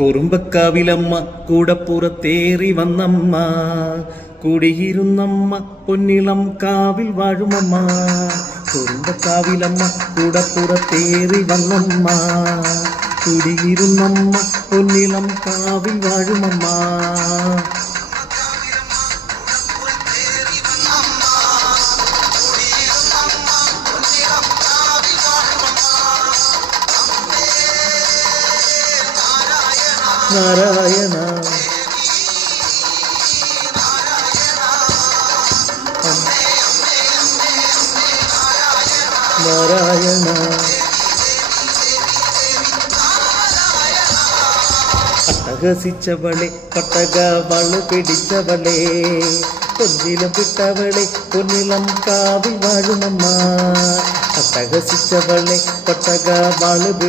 കുറുമ്പക്കാവിലമ്മ കൂടപ്പുറത്തേറി വന്നമ്മ, കുടിയിരുന്നമ്മ പൊന്നിളം കാവിൽ വാഴുമമ്മ. കുറുമ്പക്കാവിലമ്മ കൂടപ്പുറത്തേറി വന്നമ്മ, കുടിയിരുന്നമ്മ പൊന്നിളം കാവിൽ വാഴുമമ്മ. നാരായണ നാരായണ അട്ടഹസിച്ചവളെ പട്ടക വള് പിടിച്ചവളെ, പൊന്നിലം വിട്ടവളെ പൊന്നിലം കാവിൽ വാഴുമമ്മ. അട്ടഹസിച്ചവളെ പട്ടക വള്